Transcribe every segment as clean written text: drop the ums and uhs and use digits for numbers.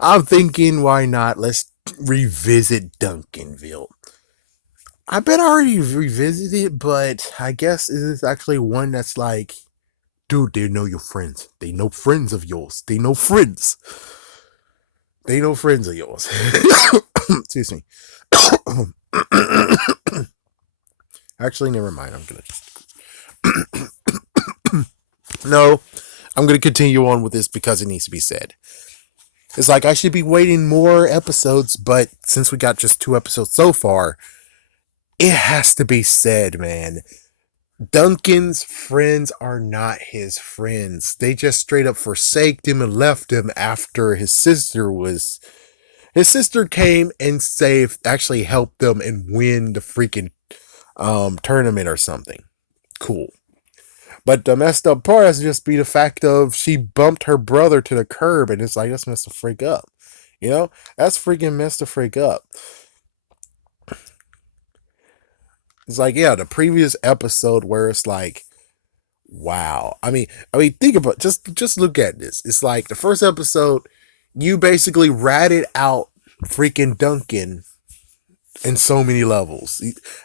I'm thinking, why not? Let's revisit Duncanville. I bet I already revisited it, but I guess it is actually one that's like, dude, they know your friends. They know friends of yours. They know friends. They know friends of yours. Excuse me. Actually, never mind. I'm gonna no. I'm gonna continue on with this because it needs to be said. It's like I should be waiting more episodes, but since we got just 2 episodes so far, it has to be said, man. Duncan's friends are not his friends. They just straight up forsaked him and left him after his sister came and actually helped them and win the freaking tournament or something. Cool. But the messed up part has to just be the fact of she bumped her brother to the curb, and it's like, that's messed the freak up. You know? That's freaking messed the freak up. It's like, yeah, the previous episode where it's like, wow. I mean, think about just look at this. It's like the first episode, you basically ratted out freaking Duncan in so many levels.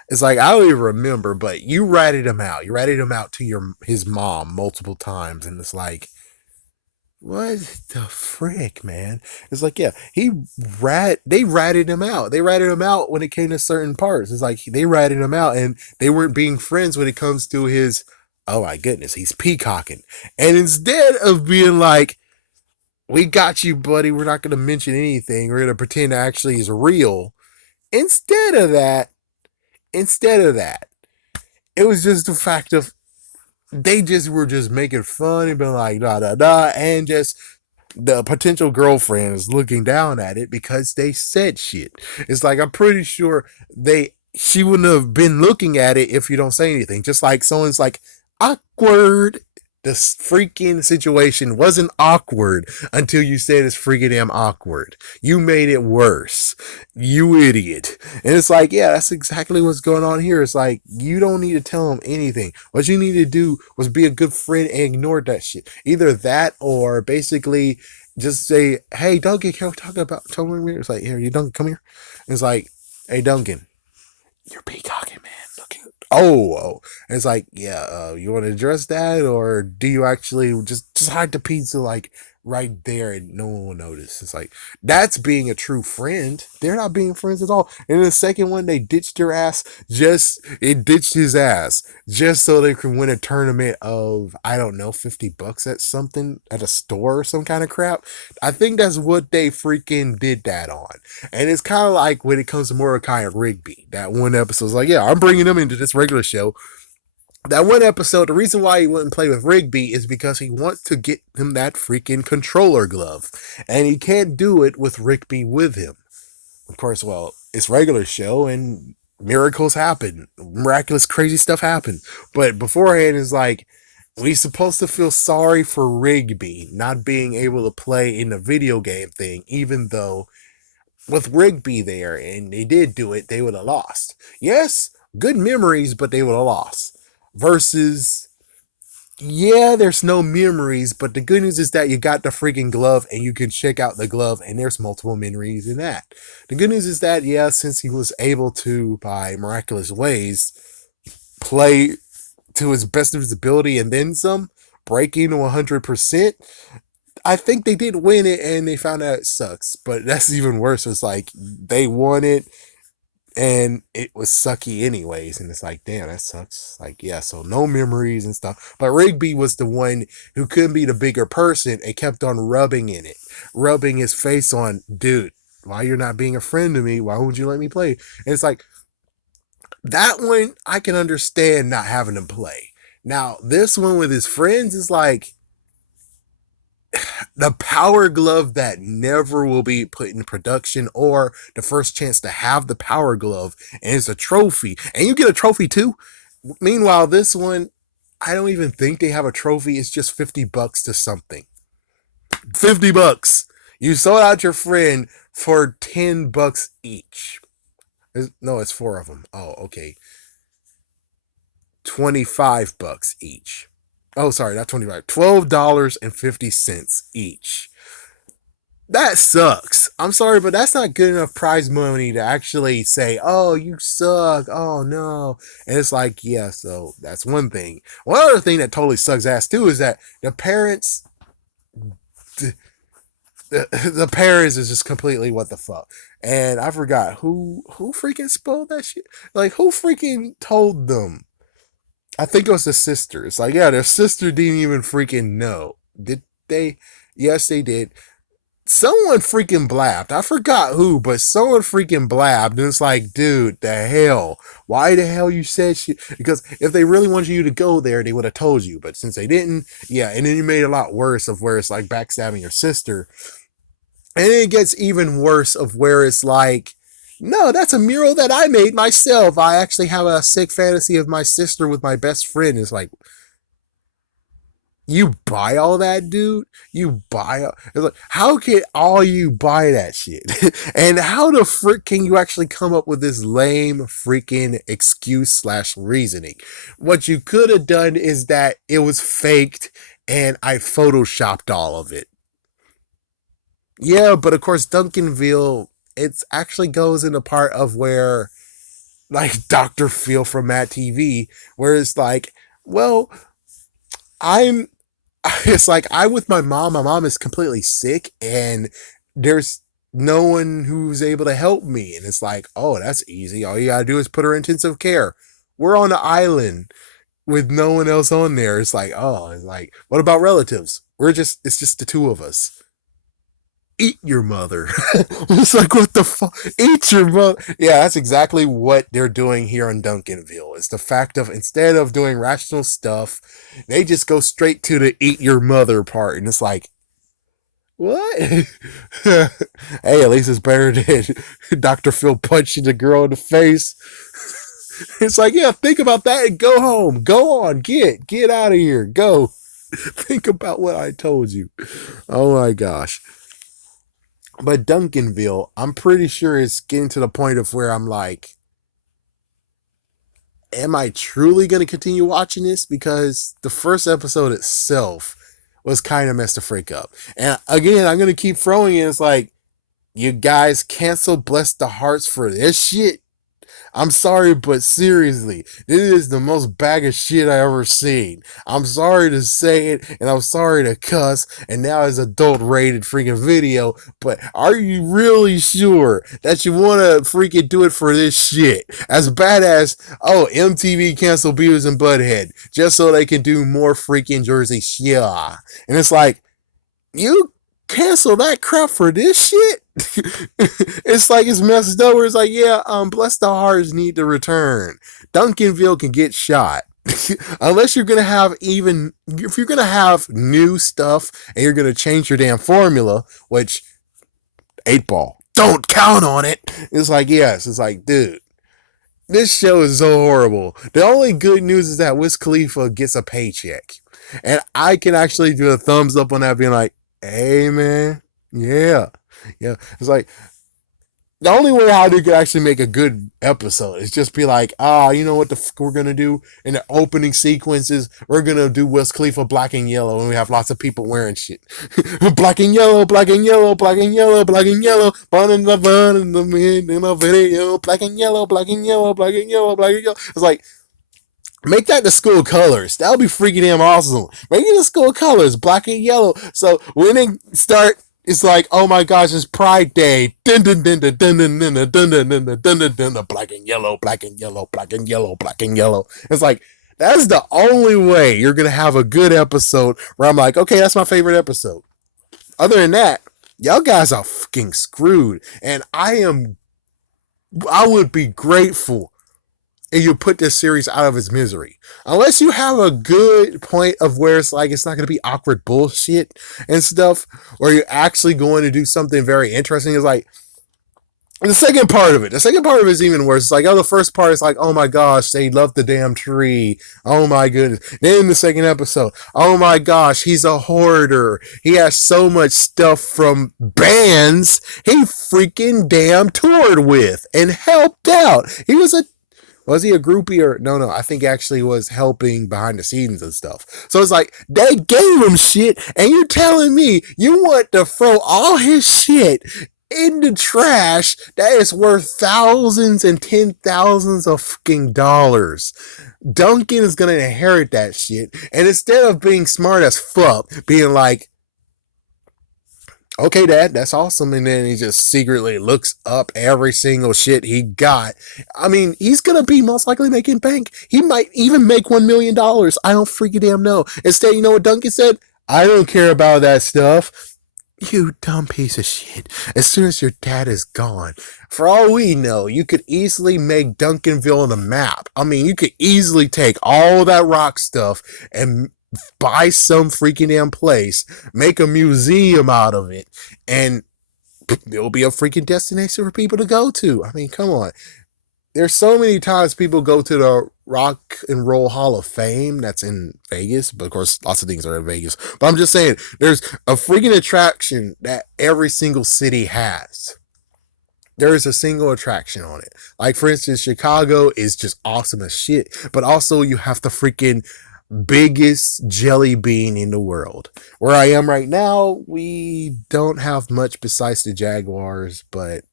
It's like I don't even remember, but you ratted him out. You ratted him out to his mom multiple times, and it's like, what the frick, man? It's like, yeah, they ratted him out. They ratted him out when it came to certain parts. It's like they ratted him out and they weren't being friends when it comes to his, oh my goodness, he's peacocking. And instead of being like, we got you, buddy, we're not gonna mention anything, we're gonna pretend it actually is real. Instead of that, instead of that, it was just the fact of they just were just making fun and being like da da da and just the potential girlfriend is looking down at it because they said shit. It's like I'm pretty sure she wouldn't have been looking at it if you don't say anything. Just like someone's like, awkward. This freaking situation wasn't awkward until you said it's freaking damn awkward. You made it worse. You idiot. And it's like, yeah, that's exactly what's going on here. It's like, you don't need to tell him anything. What you need to do was be a good friend and ignore that shit. Either that or basically just say, hey, Duncan, can we talk about, tell me, it's like, here, you Duncan, come here. And it's like, hey, Duncan, you're peacocking, man. Look at oh. And it's like, yeah, you want to address that, or do you actually just hide the pizza like right there and no one will notice? It's like that's being a true friend. They're not being friends at all. And in the second one, they ditched your ass. It ditched his ass just so they could win a tournament of I don't know $50 at something at a store or some kind of crap. I think that's what they freaking did that on. And it's kind of like when it comes to Mordecai and Rigby, that one episode is like, yeah, I'm bringing them into this regular show. That one episode, the reason why he wouldn't play with Rigby is because he wants to get him that freaking controller glove. And he can't do it with Rigby with him. Of course, well, it's regular show and miracles happen. Miraculous, crazy stuff happen. But beforehand, it's like, we supposed to feel sorry for Rigby not being able to play in the video game thing, even though with Rigby there, and they did do it, they would have lost. Yes, good memories, but they would have lost. Versus, yeah, there's no memories, but the good news is that you got the freaking glove and you can check out the glove, and there's multiple memories in that. The good news is that, yeah, since he was able to, by miraculous ways, play to his best of his ability and then some, breaking to 100%, I think they did win it and they found out it sucks. But that's even worse. It's like they won it and it was sucky anyways. And it's like, damn, that sucks. Like, yeah, so no memories and stuff. But Rigby was the one who couldn't be the bigger person and kept on rubbing in it, rubbing his face on, dude, why you're not being a friend to me? Why would you let me play? And it's like, that one I can understand not having him play. Now, this one with his friends is like, the power glove that never will be put in production, or the first chance to have the power glove and it's a trophy and you get a trophy too. Meanwhile, this one, I don't even think they have a trophy. It's just $50 to something. $50. You sold out your friend for $10 each. No, it's four of them. Oh, okay. $25 each. Oh, sorry, not 25. $12.50 each. that sucks. I'm sorry, but that's not good enough prize money to actually say, "Oh, you suck. Oh no." And it's like, yeah, so that's one thing. One other thing that totally sucks ass too is that the parents, the parents is just completely what the fuck. And I forgot who freaking spelled that shit. Like who freaking told them? I think it was the sister. It's like, yeah, their sister didn't even freaking know. Did they? Yes, they did. Someone freaking blabbed. I forgot who, but someone freaking blabbed. And it's like, dude, the hell? Why the hell you said shit? Because if they really wanted you to go there, they would have told you. But since they didn't, yeah, and then you made it a lot worse of where it's like backstabbing your sister. And then it gets even worse of where it's like, no, that's a mural that I made myself. I actually have a sick fantasy of my sister with my best friend. It's like, you buy all that, dude? You buy it's like, how can all you buy that shit? And how the frick can you actually come up with this lame freaking excuse slash reasoning? What you could have done is that it was faked and I photoshopped all of it. Yeah, but of course Duncanville, it actually goes in the part of where like Dr. Phil from Matt TV, where it's like, well, I'm it's like I'm with my mom. My mom is completely sick, and there's no one who's able to help me. And it's like, oh, that's easy. All you gotta do is put her in intensive care. We're on an island with no one else on there. It's like, oh, it's like, what about relatives? It's just the two of us. Eat your mother. It's like, what the fuck? Eat your mother. Yeah, that's exactly what they're doing here in Duncanville. It's the fact of instead of doing rational stuff, they just go straight to the eat your mother part. And it's like, what? Hey, at least it's better than Dr. Phil punching the girl in the face. It's like, yeah, think about that and go home. Go on, get out of here. Go. Think about what I told you. Oh my gosh. But Duncanville, I'm pretty sure it's getting to the point of where I'm like, am I truly going to continue watching this? Because the first episode itself was kind of messed the freak up. And again, I'm going to keep throwing it. It's like, you guys cancel Bless the Hearts for this shit? I'm sorry, but seriously, this is the most bag of shit I ever seen. I'm sorry to say it, and I'm sorry to cuss, and now it's adult rated freaking video, but are you really sure that you want to freaking do it for this shit? As bad as, oh, MTV canceled Beavis and Butthead, just so they can do more freaking Jersey shit. And it's like, you cancel that crap for this shit? It's like it's messed up where it's like, yeah, Bless the Hearts need to return. Duncanville can get shot. Unless you're gonna have even if you're gonna have new stuff and you're gonna change your damn formula, which 8 Ball, don't count on it. It's like, yes, it's like, dude, this show is so horrible. The only good news is that Wiz Khalifa gets a paycheck. And I can actually do a thumbs up on that, being like, hey man, yeah. Yeah. It's like the only way how they could actually make a good episode is just be like, you know what the fuck we're gonna do in the opening sequences? We're gonna do Wiz Khalifa black and yellow, and we have lots of people wearing shit. Black and yellow, black and yellow, black and yellow, black and yellow, fun in the mid in a video, black and yellow, black and yellow, black and yellow, black and yellow. It's like, make that the school colors. That would be freaking damn awesome. Make it the school colors, black and yellow. So when they start, it's like, oh my gosh, it's Pride Day. Dun dun dun dun dun dun dun dun dun dun dun dun dun dun. Black and yellow, black and yellow, black and yellow, black and yellow. It's like, that's the only way you're gonna have a good episode where I'm like, okay, that's my favorite episode. Other than that, y'all guys are fucking screwed. And I would be grateful and you put this series out of its misery. Unless you have a good point of where it's like it's not going to be awkward bullshit and stuff, or you're actually going to do something very interesting. It's like the second part of it. The second part of it is even worse. It's like, oh, the first part is like, oh my gosh, they love the damn tree. Oh my goodness. Then the second episode, oh my gosh, he's a hoarder. He has so much stuff from bands he freaking damn toured with and helped out. He was a Was he a groupie or no? No, I think actually was helping behind the scenes and stuff. So it's like they gave him shit, and you're telling me you want to throw all his shit in the trash that is worth thousands and ten thousands of fucking dollars. Duncan is gonna inherit that shit, and instead of being smart as fuck, being like, okay, Dad, that's awesome. And then he just secretly looks up every single shit he got. I mean, he's going to be most likely making bank. He might even make $1 million. I don't freaking damn know. Instead, you know what Duncan said? I don't care about that stuff. You dumb piece of shit. As soon as your dad is gone, for all we know, you could easily make Duncanville on the map. I mean, you could easily take all that rock stuff and buy some freaking damn place, make a museum out of it, and it'll be a freaking destination for people to go to. I mean, come on. There's so many times people go to the Rock and Roll Hall of Fame that's in Vegas, but of course, lots of things are in Vegas. But I'm just saying, there's a freaking attraction that every single city has. There is a single attraction on it. Like, for instance, Chicago is just awesome as shit, but also you have the freaking biggest jelly bean in the world. Where I am right now, we don't have much besides the Jaguars, but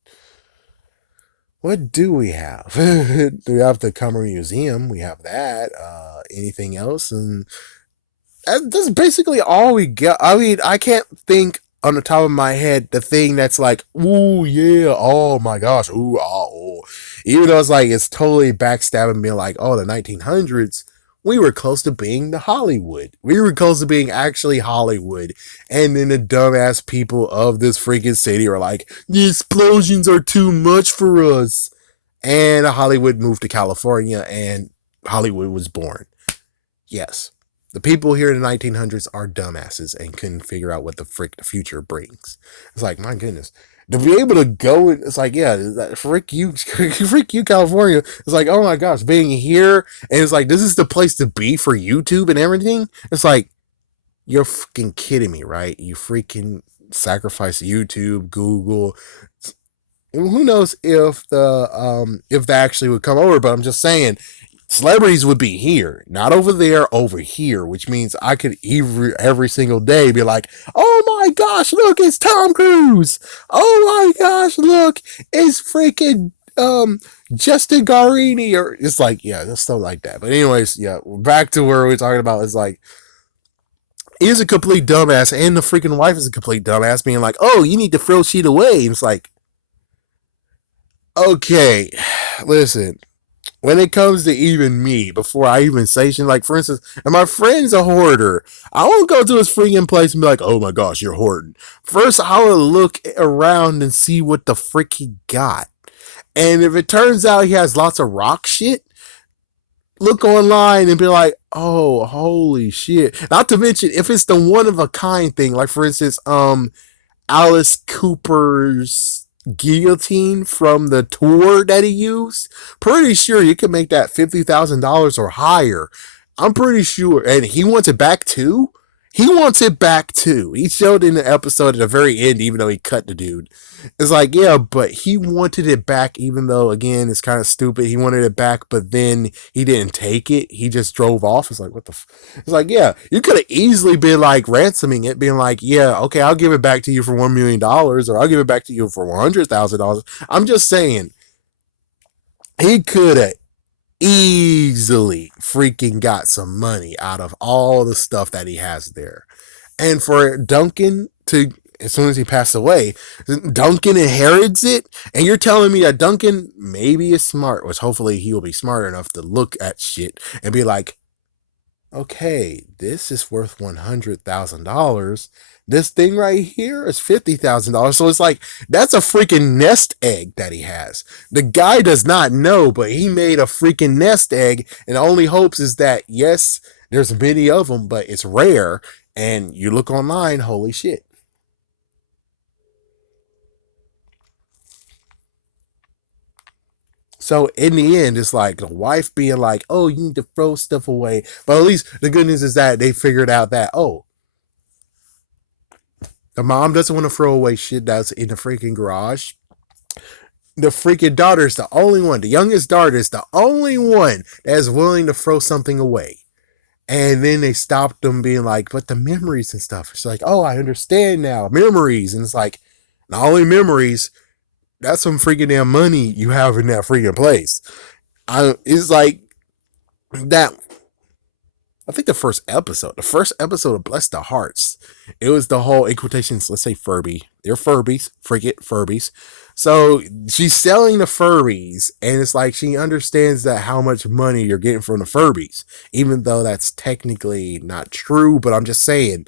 what do we have? We have the Cumber Museum. We have that. Anything else? And that's basically all we got. I mean, I can't think on the top of my head the thing that's like, ooh, yeah, oh my gosh, ooh, oh. Even though it's like, it's totally backstabbing me like, oh, the 1900s, we were close to being the Hollywood. We were close to being actually Hollywood. And then the dumbass people of this freaking city are like, the explosions are too much for us. And Hollywood moved to California and Hollywood was born. Yes. The people here in the 1900s are dumbasses and couldn't figure out what the frick the future brings. It's like, my goodness. To be able to go, it's like, yeah, frick you, frick you, California. It's like, oh my gosh, being here, and it's like, this is the place to be for YouTube and everything. It's like, you're freaking kidding me, right? You freaking sacrifice YouTube, Google. And who knows if that actually would come over, but I'm just saying, celebrities would be here, not over there, over here, which means I could every single day be like, oh my gosh, look, it's Tom Cruise. Oh my gosh, look, it's freaking Justin Garini, or it's like, yeah, just stuff like that. But anyways, yeah, back to where we're talking about is like, he's a complete dumbass, and the freaking wife is a complete dumbass, being like, oh, you need to throw shit away. And it's like, okay, listen, when it comes to even me, before I even say shit, like, for instance, and my friend's a hoarder, I won't go to his freaking place and be like, oh my gosh, you're hoarding. First, I will look around and see what the frick he got. And if it turns out he has lots of rock shit, look online and be like, oh, holy shit. Not to mention, if it's the one of a kind thing, like, for instance, Alice Cooper's guillotine from the tour that he used, pretty sure you could make that $50,000 or higher. I'm pretty sure. And he wants it back too. He wants it back too. He showed in the episode at the very end, even though he cut the dude. It's like, yeah, but he wanted it back, even though, again, it's kind of stupid. He wanted it back, but then he didn't take it. He just drove off. It's like, what the It's like, yeah, you could have easily been like ransoming it, being like, yeah, okay, I'll give it back to you for $1 million, or I'll give it back to you for $100,000. I'm just saying, he could have easily freaking got some money out of all the stuff that he has there. And for Duncan to, as soon as he passed away, Duncan inherits it, and you're telling me that Duncan maybe is smart, which hopefully he will be smart enough to look at shit and be like, okay, this is worth $100,000. This thing right here is $50,000. So it's like, that's a freaking nest egg that he has. The guy does not know, but he made a freaking nest egg, and the only hopes is that, yes, there's many of them, but it's rare. And you look online, holy shit. So in the end, it's like the wife being like, oh, you need to throw stuff away. But at least the good news is that they figured out that, oh, the mom doesn't want to throw away shit that's in the freaking garage. the freaking daughter is the only one, the youngest daughter is the only one that's willing to throw something away. And then they stopped them being like, but the memories and stuff. It's like, oh, I understand now. Memories. And it's like, not only memories, that's some freaking damn money you have in that freaking place. It's like that. I think the first episode of Bless the Hearts, it was the whole in quotations, let's say Furby. They're Furbies, forget Furbies. So she's selling the Furbies, and it's like she understands that how much money you're getting from the Furbies, even though that's technically not true. But I'm just saying,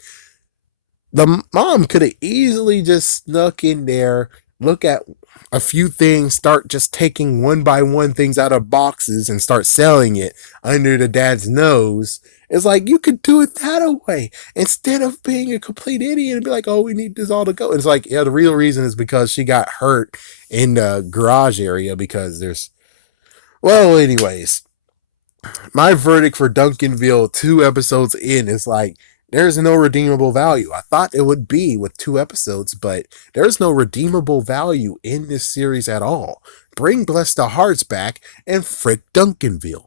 the mom could have easily just snuck in there, look at a few things, start just taking one by one things out of boxes and start selling it under the dad's nose. It's like you could do it that way instead of being a complete idiot and be like, oh, we need this all to go. It's like, yeah, the real reason is because she got hurt in the garage area because there's, well, anyways, my verdict for Duncanville 2 episodes in is like, there's no redeemable value. I thought it would be with 2 episodes, but there's no redeemable value in this series at all. Bring Bless the Hearts back and frick Duncanville.